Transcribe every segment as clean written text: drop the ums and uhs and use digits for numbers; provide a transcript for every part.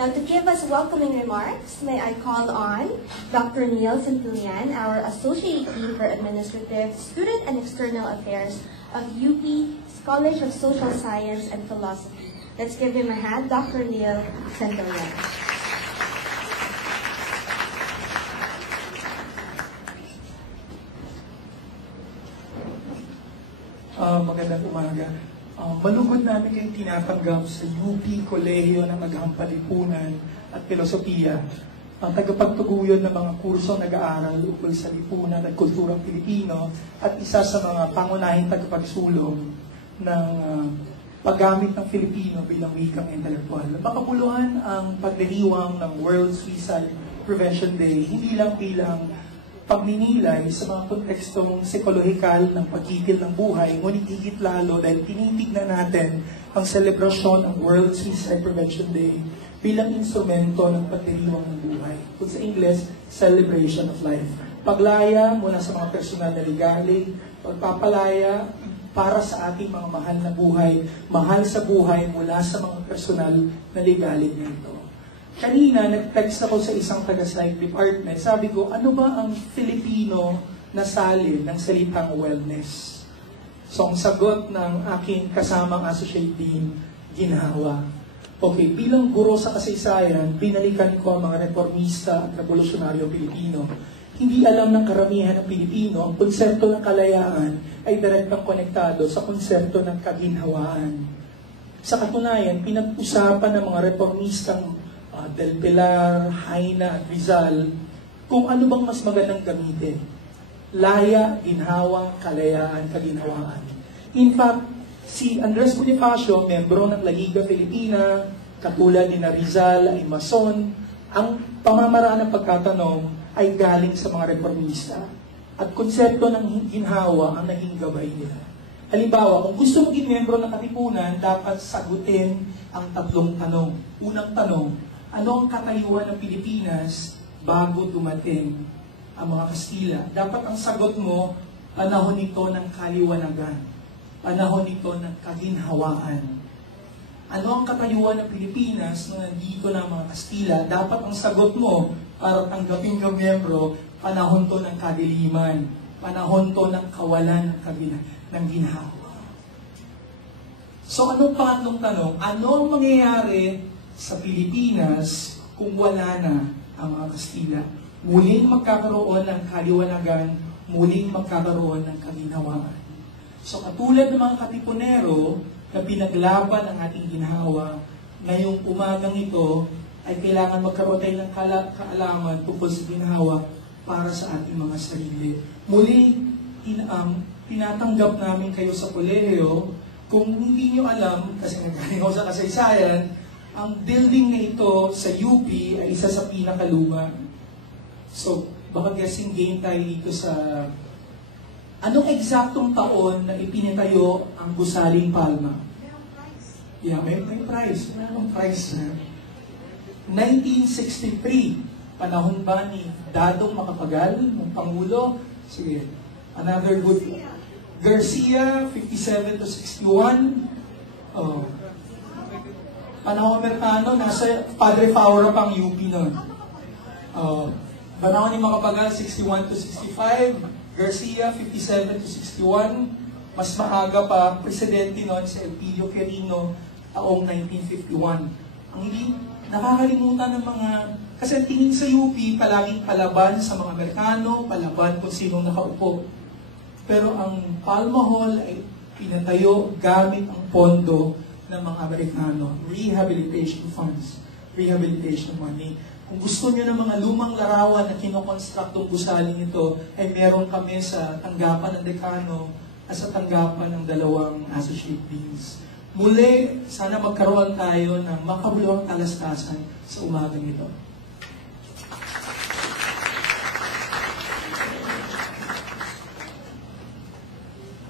Now, to give us welcoming remarks, may I call on Dr. Neil Centillian, our Associate Dean for Administrative, Student and External Affairs of UP College of Social Science and Philosophy. Let's give him a hand, Dr. Neil Centillian. Magandang umaga. Malugod namin kayong tinatanggap sa UP Kolehiyo ng Naghampalipunan at Filosofiya, ang tagapagtuguyod ng mga kursong nag-aaral ukol sa lipunan at kulturang Pilipino at isa sa mga pangunahing tagapagsulong ng paggamit ng Filipino bilang wikang intelektual. Makapuluhan ang pagdiriwang ng World Suicide Prevention Day hindi lang bilang pagninilay sa mga kontekstong psikolohikal ng pagkikil ng buhay, ngunit higit lalo dahil tinitignan natin ang selebrasyon ng World Suicide Prevention Day bilang instrumento ng pagdiriwang ng buhay. Kung sa English, celebration of life. Paglaya mula sa mga personal na ligalig, pagpapalaya para sa ating mga mahal na buhay, mahal sa buhay mula sa mga personal na ligalig nito. Kanina, nag-text ako sa isang taga-psych department. Sabi ko, ano ba ang Filipino na salin ng salitang wellness? So, ang sagot ng aking kasamang associate dean, ginhawa. Okay, bilang guro sa kasaysayan, binalikan ko ang mga reformista at revolusyonaryo Pilipino. Hindi alam ng karamihan ng Pilipino, ang konsepto ng kalayaan ay direktang konektado sa konsepto ng kaginhawaan. Sa katunayan, pinag-usapan ng mga reformistang Del Pilar, Haina at Rizal kung ano bang mas magandang gamitin. Laya, ginhawa, kalayaan, kaginhawaan. In fact, si Andres Bonifacio, membro ng La Liga Filipina, katulad ni Rizal ay mason, ang pamamaraan ng pagkatanong ay galing sa mga reformista. At konsepto ng ginhawa ang naging gabay nila. Halimbawa, kung gusto maging membro ng katipunan, dapat sagutin ang tatlong tanong. Unang tanong, ano ang katayuan ng Pilipinas bago dumating ang mga Kastila? Dapat ang sagot mo, panahon nito ng kaliwanagan. Panahon nito ng kaginhawaan. Ano ang katayuan ng Pilipinas nung nandito na ang mga Kastila? Dapat ang sagot mo, para tanggapin kang miyembro, panahon to ng kadiliman. Panahon to ng kawalan ng ginhawa. So anong pangatlong tanong? Ano ang mangyayari sa Pilipinas kung wala na ang mga Kastila? Muling magkakaroon ng kaliwanagan, muling magkakaroon ng kaginhawaan. So katulad ng mga katipunero na pinaglaban ang ating ginhawa, ngayong umagang ito ay kailangan magkaroon tayo ng kaalaman tungkol sa ginhawa para sa ating mga sarili. Muli, tinatanggap namin kayo sa kolehiyo. Kung hindi nyo alam, kasi nagaling ako sa kasaysayan, ang building na ito sa UP ay isa sa pinakaluma. So, baka guessing game tayo dito sa anong eksaktong taon na ipinitayo ang Gusaling Palma? Yeah, may price. Mayroong price na. 1963, panahon ba ni Dadong Macapagal, ng Pangulo? Sige, another good. Garcia, 57 to 61. Oh. Panahon Amerikano, nasa Padre Faura pang UP nun. Panahon ni Macapagal, 61 to 65. Garcia, 57 to 61. Mas maaga pa, presidente nun si Elpidio Quirino, taong 1951. Ang hindi nakakalimutan ng mga, kasi ang tingin sa UP, palaging palaban sa mga Amerikano, palaban kung sinong nakaupo. Pero ang Palma Hall ay pinatayo gamit ang pondo ng mga Amerikano, rehabilitation funds, rehabilitation money. Kung gusto niyo ng mga lumang larawan na kinokonstruktong gusaling ito, ay meron kami sa tanggapan ng dekano at sa tanggapan ng dalawang associate deans. Muli, sana magkaroon tayo ng makabuluhang talastasan sa umagang ito.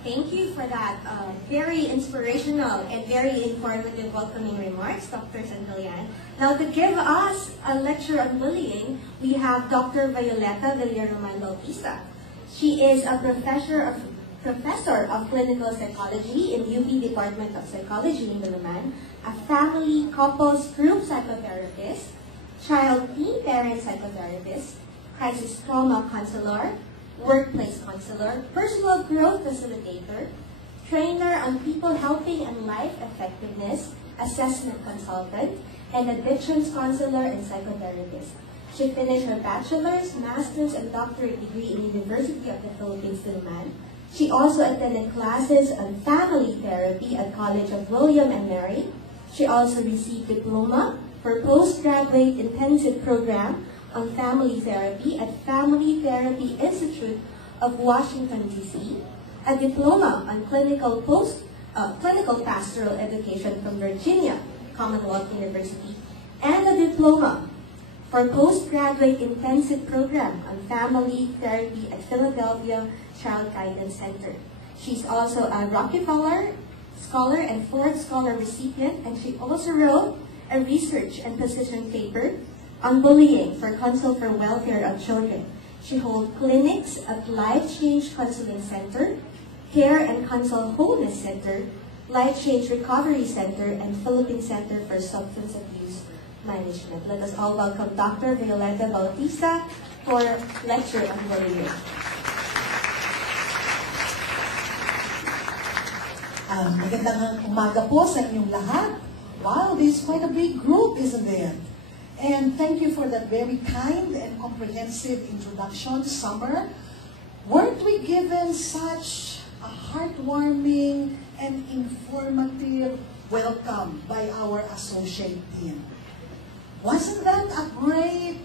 Thank you for that very inspirational and very informative welcoming remarks, Dr. Centillian. Now, to give us a lecture on bullying, we have Dr. Violeta Villaroman Bautista. She is a professor of Professor of Clinical Psychology in UP Department of Psychology in Diliman, a family couples group psychotherapist, child teen parent psychotherapist, crisis trauma counselor, workplace counselor, personal growth facilitator, trainer on people helping and life effectiveness, assessment consultant, and addictions counselor and psychotherapist. She finished her bachelor's, master's, and doctorate degree in University of the Philippines, Diliman. She also attended classes on family therapy at College of William and Mary. She also received diploma for postgraduate intensive program on family therapy at Family Therapy Institute of Washington, D.C., a diploma on clinical pastoral education from Virginia Commonwealth University, and a diploma for postgraduate intensive program on family therapy at Philadelphia Child Guidance Center. She's also a Rockefeller Scholar and Ford Scholar recipient, and she also wrote a research and position paper on bullying for Council for Welfare of Children. She holds clinics at Life Change Counseling Center, Care and Counsel Wholeness Center, Life Change Recovery Center, and Philippine Center for Substance Abuse Management. Let us all welcome Dr. Violeta Bautista for lecture on bullying. Magandang umaga po sa inyong lahat. Wow, this is quite a big group, isn't it? And thank you for that very kind and comprehensive introduction, Summer. Weren't we given such a heartwarming and informative welcome by our associate dean? Wasn't that a great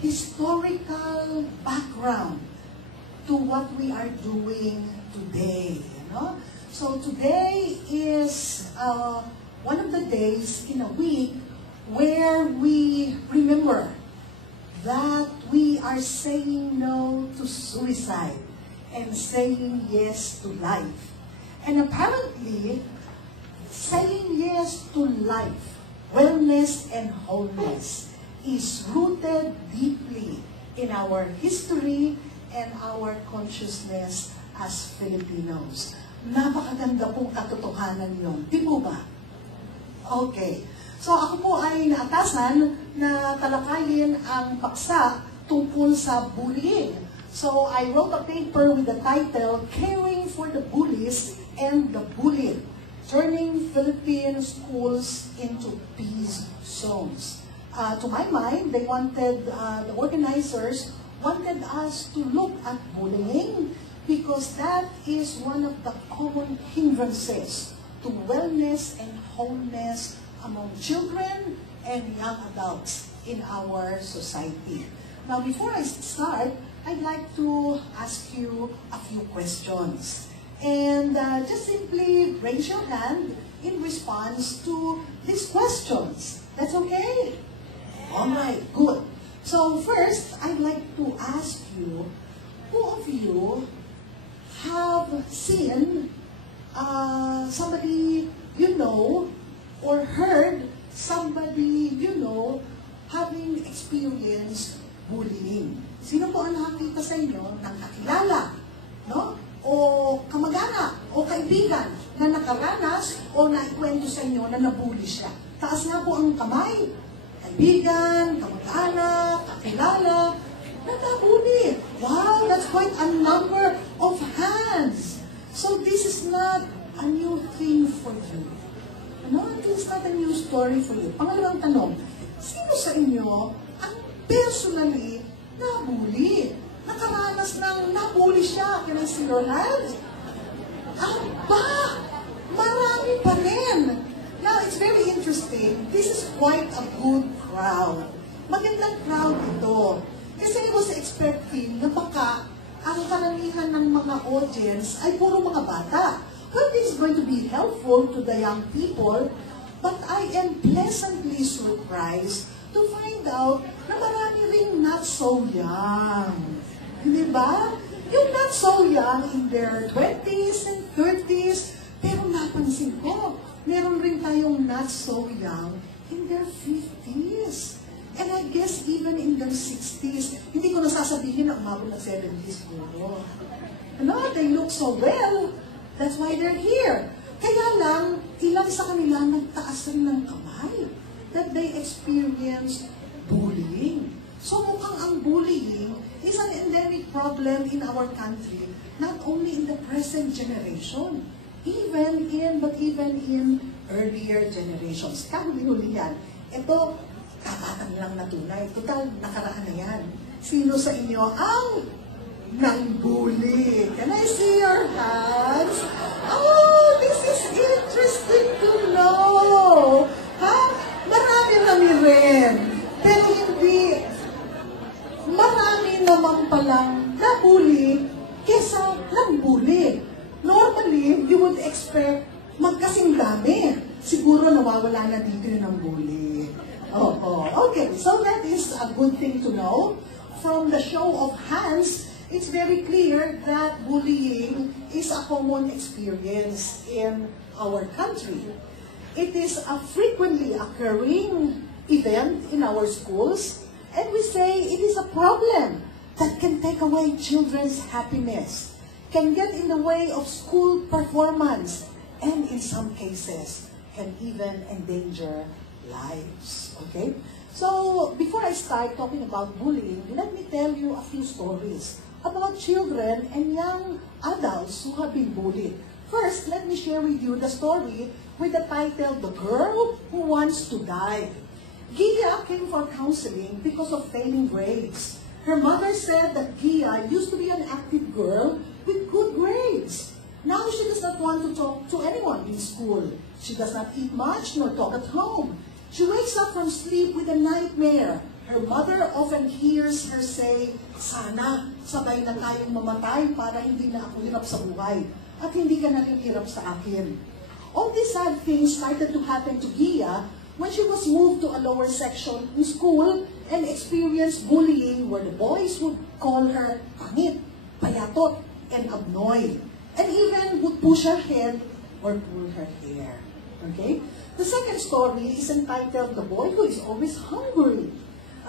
historical background to what we are doing today? You know? So today is one of the days in a week where we remember that we are saying no to suicide and saying yes to life. And apparently, saying yes to life, wellness, and wholeness is rooted deeply in our history and our consciousness as Filipinos. Napakaganda pong katotohanan yun. Di po ba? Okay. So ako po ay naatasan na talakayin ang paksa tungkol sa bullying. So I wrote a paper with the title, Caring for the Bullies and the Bullied, Turning Philippine Schools into Peace Zones. To my mind, they wanted, the organizers wanted us to look at bullying because that is one of the common hindrances to wellness and wholeness among children and young adults in our society. Now, before I start, I'd like to ask you a few questions. And just simply raise your hand in response to these questions. That's okay? All right, good. So first, I'd like to ask you, who of you have seen somebody you know or heard somebody you know having experienced bullying? Sino po ang nakakita sa inyo ng kakilala, no? O kamag-anak, o kaibigan na nakaranas o naikwento sa inyo na nabully siya? Taas nga po ang kamay. Kaibigan, kamag-anak, kakilala, na nabully. Wow, that's quite a number of hands. So this is not a new thing for you. No, it's not a new story for you. Pangalawang tanong, sino sa inyo ang personally nabully? Nakaranas ng nabully siya. Can I see your hand? Aba! Marami pa rin. Now, it's very interesting. This is quite a good crowd. Magandang crowd ito. Kasi I was expecting na baka ang karamihan ng mga audience ay puro mga bata. Well, this is going to be helpful to the young people, but I am pleasantly surprised to find out na marami ring not so young. Di ba? Yung not so young in their 20s and 30s, pero napansin ko, meron rin tayong not so young in their 50s. And I guess even in their 60s, hindi ko nasasabihin na umabot ng 70s siguro. Ano, they look so well. That's why they're here. Kaya lang, ilang sa kanila nagtaas rin ng kamay that they experienced bullying. So mukhang ang bullying is an endemic problem in our country, not only in the present generation, even in earlier generations. Kahuli-huli yan. Ito, kapatan lang na tunay. Total, nakaraan na yan. Sino sa inyo ang nang-bully? Can I see your hands? Oh, this is interesting to know. Ha? Marami rin. Pero hindi, marami naman palang na-bully kesa nang-bully. Normally, you would expect magkasing dami. Siguro nawawala na dito yun ang bully. Okay, so that is a good thing to know. From the show of hands, it's very clear that bullying is a common experience in our country. It is a frequently occurring event in our schools, and we say it is a problem that can take away children's happiness, can get in the way of school performance, and in some cases, can even endanger lives. Okay? So, before I start talking about bullying, let me tell you a few stories about children and young adults who have been bullied. First, let me share with you the story with the title, The Girl Who Wants to Die. Gia came for counseling because of failing grades. Her mother said that Gia used to be an active girl with good grades. Now she does not want to talk to anyone in school. She does not eat much nor talk at home. She wakes up from sleep with a nightmare. Her mother often hears her say, "Sana, sabay na tayong mamatay para hindi na ako hirap sa buhay at hindi ka naghihirap sa akin." All these sad things started to happen to Gia when she was moved to a lower section in school and experienced bullying where the boys would call her pangit, payatot, and abnoy, and even would push her head or pull her hair. Okay? The second story is entitled The Boy Who Is Always Hungry.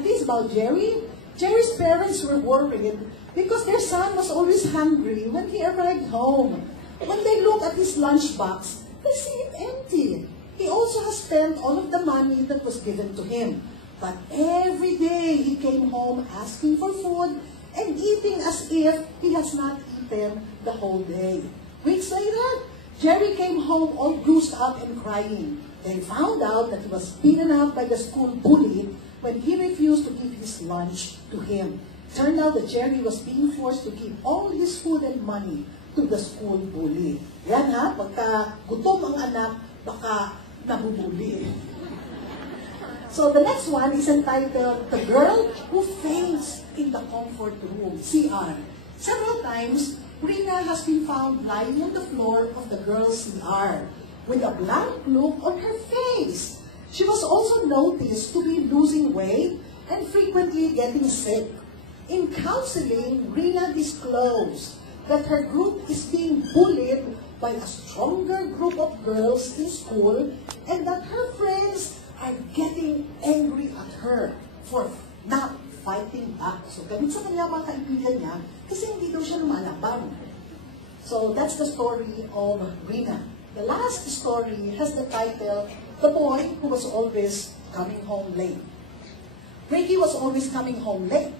This is about Jerry. Jerry's parents were worried because their son was always hungry when he arrived home. When they look at his lunchbox, they see it empty. He also has spent all of the money that was given to him. But every day he came home asking for food and eating as if he has not eaten the whole day. Weeks later, Jerry came home all bruised up and crying. They found out that he was beaten up by the school bully when he refused to give his lunch to him. Turned out that Jerry was being forced to give all his food and money to the school bully. Yan ha, pagka gutom ang anak, baka nabubuli. So the next one is entitled The Girl Who Faints in the Comfort Room, CR. Several times, Rina has been found lying on the floor of the girl's CR with a blank look on her face. She was also noticed to be losing weight and frequently getting sick. In counseling, Rina disclosed that her group is being bullied by a stronger group of girls in school and that her friends are getting angry at her for not fighting back. So, ganit sa kanya mga kaibigan niya kasi hindi daw siya lumalaban. So, that's the story of Rina. The last story has the title, The Boy Who Was Always Coming Home Late. Ricky was always coming home late.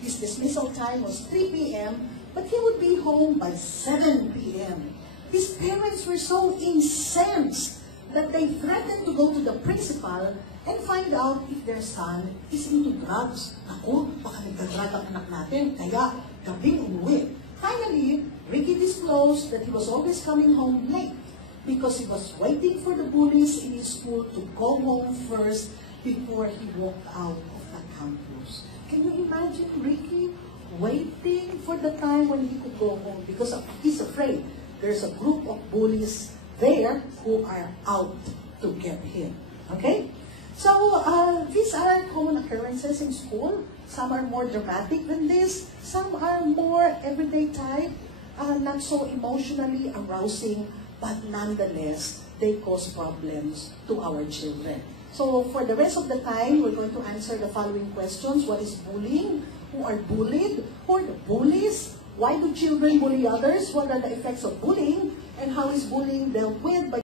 His dismissal time was 3 p.m., but he would be home by 7 p.m. His parents were so incensed that they threatened to go to the principal and find out if their son is into drugs. Ako, baka nagdadrag ang anak natin, kaya gabing umuwi. Finally, Ricky disclosed that he was always coming home late because he was waiting for the bullies in his school to go home first before he walked out of the campus. Can you imagine Ricky waiting for the time when he could go home because he's afraid there's a group of bullies there who are out to get him. Okay? So, these are common occurrences in school. Some are more dramatic than this. Some are more everyday type, not so emotionally arousing, but nonetheless, they cause problems to our children. So for the rest of the time, we're going to answer the following questions. What is bullying? Who are bullied? Who are the bullies? Why do children bully others? What are the effects of bullying? And how is bullying dealt with by